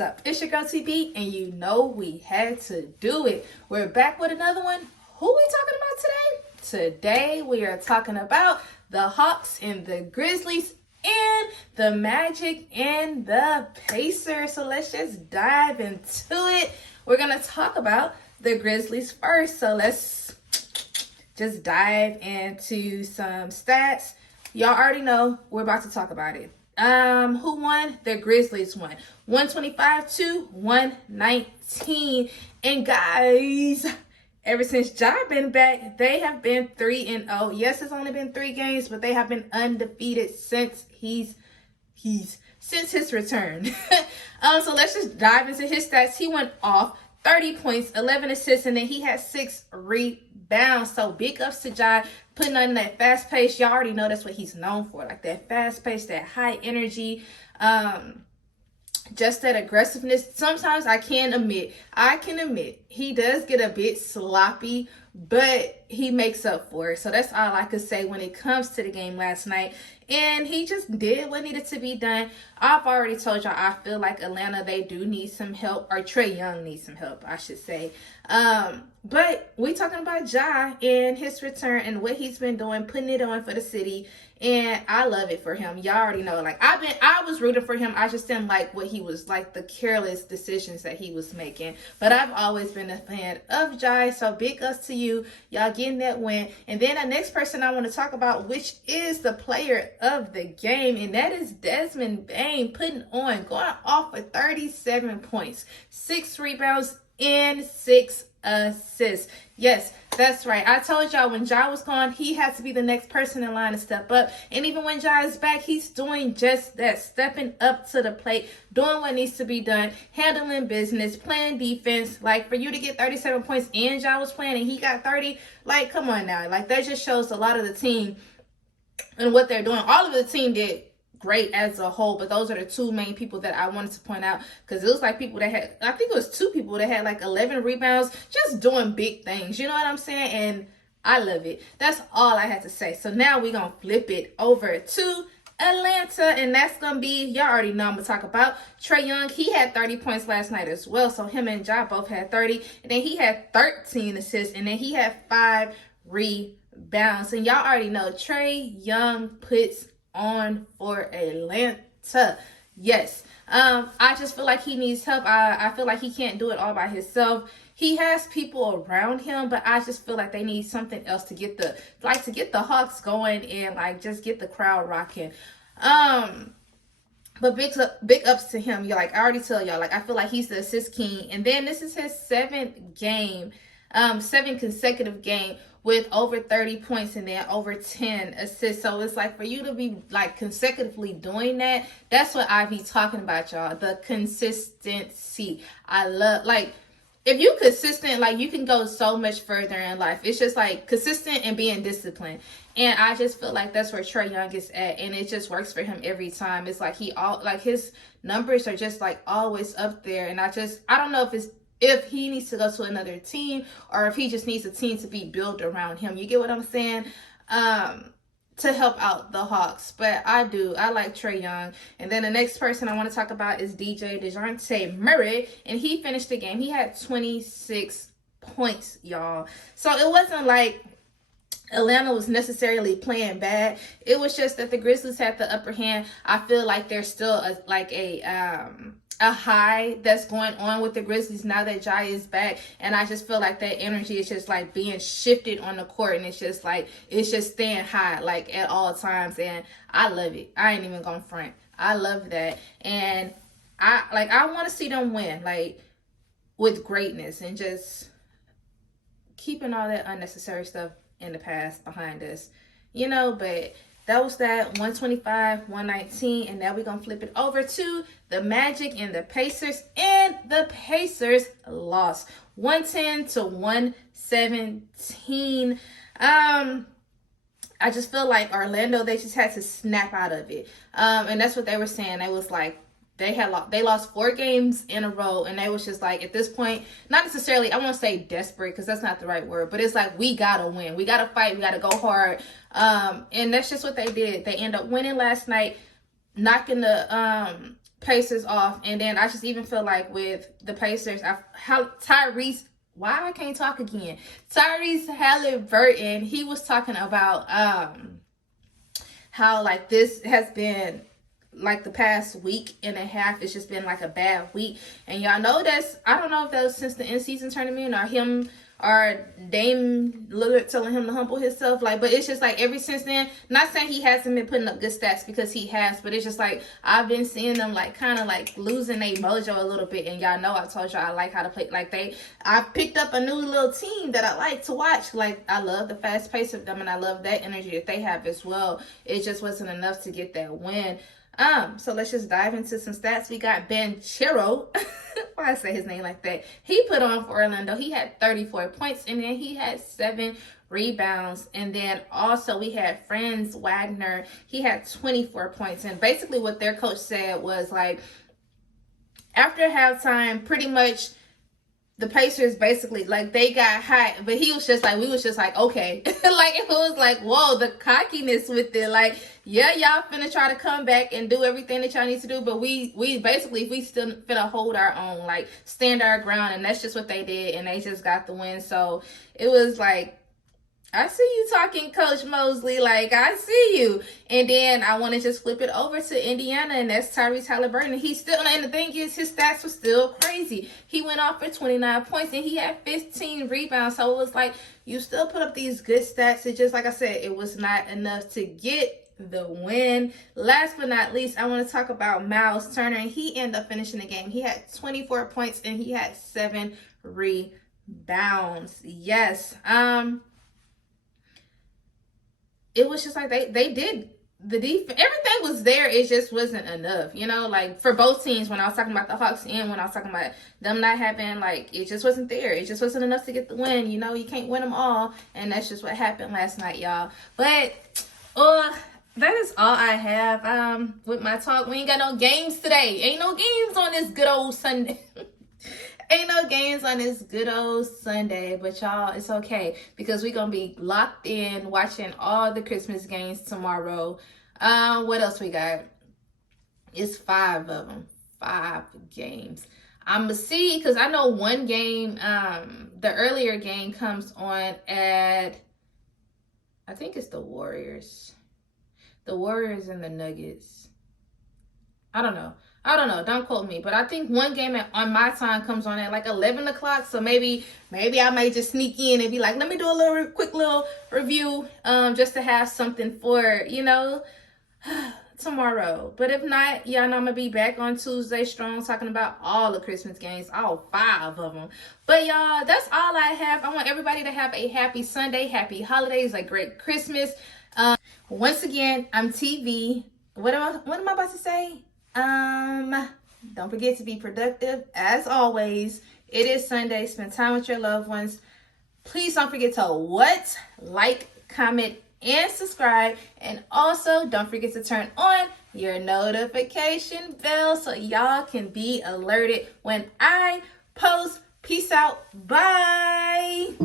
What's up? It's your girl TB, and you know we had to do it. We're back with another one. Who we talking about today? Today we are talking about the Hawks and the Grizzlies and the Magic and the Pacers. So let's just dive into it. We're going to talk about the Grizzlies first. So let's just dive into some stats. Y'all already know we're about to talk about it. Who won? The Grizzlies won 125 to 119. And guys, ever since Ja been back, they have been 3-0. Yes, it's only been 3 games, but they have been undefeated since since his return. So let's just dive into his stats. He went off 30 points, 11 assists, and then he had 6 rebounds. So big ups to Ja, putting on that fast pace. Y'all already know that's what he's known for, like that fast pace, that high energy, just that aggressiveness. Sometimes I can admit he does get a bit sloppy, but he makes up for it. So that's all I could say when it comes to the game last night. And he just did what needed to be done. I've already told y'all I feel like Atlanta, they do need some help, or Trae Young needs some help, I should say. But we talking about Ja and his return and what he's been doing, putting it on for the city. And I love it for him. Y'all already know, like I was rooting for him. I just didn't like what he was, like the careless decisions that he was making. But I've always been a fan of Ja. So big ups to you. Y'all getting that win. And then the next person I want to talk about, which is the player of the game, and that is Desmond Bane, going off for 37 points, 6 rebounds, and 6 assists. Yes, that's right. I told y'all when Ja was gone, he had to be the next person in line to step up. And even when Ja is back, he's doing just that, stepping up to the plate, doing what needs to be done, handling business, playing defense. Like, for you to get 37 points and Ja was playing and he got 30, like, come on now. Like, that just shows a lot of the team and what they're doing. All of the team did great as a whole, but those are the 2 main people that I wanted to point out, because it was like people that had, I think it was 2 people that had like 11 rebounds, just doing big things, you know what I'm saying? And I love it. That's all I had to say. So now we're gonna flip it over to Atlanta, and that's gonna be, y'all already know I'm gonna talk about Trae Young. He had 30 points last night as well, so him and Ja both had 30, and then he had 13 assists, and then he had 5 rebounds. And y'all already know Trae Young puts on for Atlanta. Yes. I just feel like he needs help. I feel like he can't do it all by himself. He has people around him, but I just feel like they need something else to get the Hawks going and like just get the crowd rocking. But big ups to him. You're like, I already tell y'all, like, I feel like he's the assist king. And then this is his 7th consecutive game with over 30 points and then over 10 assists. So it's like, for you to be like consecutively doing that, that's what I be talking about, y'all. The consistency. I love, like, if you consistent, like, you can go so much further in life. It's just like consistent and being disciplined. And I just feel like that's where Trae Young is at, and it just works for him every time. It's like his numbers are just like always up there. And I don't know if he needs to go to another team or if he just needs a team to be built around him. You get what I'm saying? To help out the Hawks. But I like Trae Young. And then the next person I want to talk about is DeJounte Murray. And he finished the game. He had 26 points, y'all. So it wasn't like Atlanta was necessarily playing bad. It was just that the Grizzlies had the upper hand. I feel like there's still a high that's going on with the Grizzlies now that Ja is back, and I just feel like that energy is just like being shifted on the court, and it's just staying high like at all times, and I love it. I ain't even gonna front. I love that, and I want to see them win, like, with greatness, and just keeping all that unnecessary stuff in the past behind us, you know. But that was that, 125, 119, and now we're going to flip it over to the Magic and the Pacers, and the Pacers lost 110 to 117. I just feel like Orlando, they just had to snap out of it. And that's what they were saying. It was like, they lost 4 games in a row, and they was just like, at this point, not necessarily, I won't say desperate because that's not the right word, but it's like, we gotta win, we gotta fight, we gotta go hard. And that's just what they did. They ended up winning last night, knocking the Pacers off. And then I just even feel like with the Pacers, how Tyrese, why I can't talk again? Tyrese Halliburton, he was talking about how like this has been like the past week and a half, it's just been like a bad week. And y'all know that's, I don't know if that was since the in-season tournament or him or Dame Lillard telling him to humble himself, like, but it's just like ever since then, not saying he hasn't been putting up good stats, because he has, but it's just like I've been seeing them like kind of like losing their mojo a little bit. And y'all know I told y'all I like how to play, like I picked up a new little team that I like to watch. Like I love the fast pace of them and I love that energy that they have as well. It just wasn't enough to get that win. So let's just dive into some stats. We got Banchero. Why I say his name like that? He put on for Orlando. He had 34 points, and then he had 7 rebounds. And then also we had Franz Wagner. He had 24 points. And basically what their coach said was like, after halftime, pretty much the Pacers basically, like, they got hot, but he was just like, we was just like, okay. Like, it was like, whoa, the cockiness with it. Like, yeah, y'all finna try to come back and do everything that y'all need to do, but we basically, we still finna hold our own, like, stand our ground, and that's just what they did, and they just got the win. So, it was like, I see you talking, Coach Mosley. Like, I see you. And then I want to just flip it over to Indiana, and that's Tyrese Halliburton. He's still, and the thing is, his stats were still crazy. He went off for 29 points, and he had 15 rebounds. So it was like, you still put up these good stats. It just, like I said, it was not enough to get the win. Last but not least, I want to talk about Miles Turner, and he ended up finishing the game. He had 24 points, and he had 7 rebounds. Yes. It was just like they did the defense. Everything was there. It just wasn't enough, you know, like for both teams. When I was talking about the Hawks and when I was talking about them not having, like, it just wasn't there. It just wasn't enough to get the win. You know, you can't win them all, and that's just what happened last night, y'all. But that is all I have with my talk. We ain't got no games today. Ain't no games on this good old Sunday. Ain't no games on this good old Sunday, but y'all, it's okay, because we're gonna be locked in watching all the Christmas games tomorrow. What else we got? It's 5 of them. 5 games. I'm gonna see, because I know one game, the earlier game comes on at, I think it's the Warriors. The Warriors and the Nuggets. I don't know. Don't quote me. But I think one game on my time comes on at like 11 o'clock. So maybe I may just sneak in and be like, let me do a quick little review just to have something for, you know, tomorrow. But if not, y'all know I'm going to be back on Tuesday strong talking about all the Christmas games, all 5 of them. But y'all, that's all I have. I want everybody to have a happy Sunday, happy holidays, a great Christmas. Once again, I'm TV. What am I about to say? Don't forget to be productive. As always, it is Sunday. Spend time with your loved ones. Please don't forget to like, comment, and subscribe. And also, don't forget to turn on your notification bell so y'all can be alerted when I post. Peace out. Bye.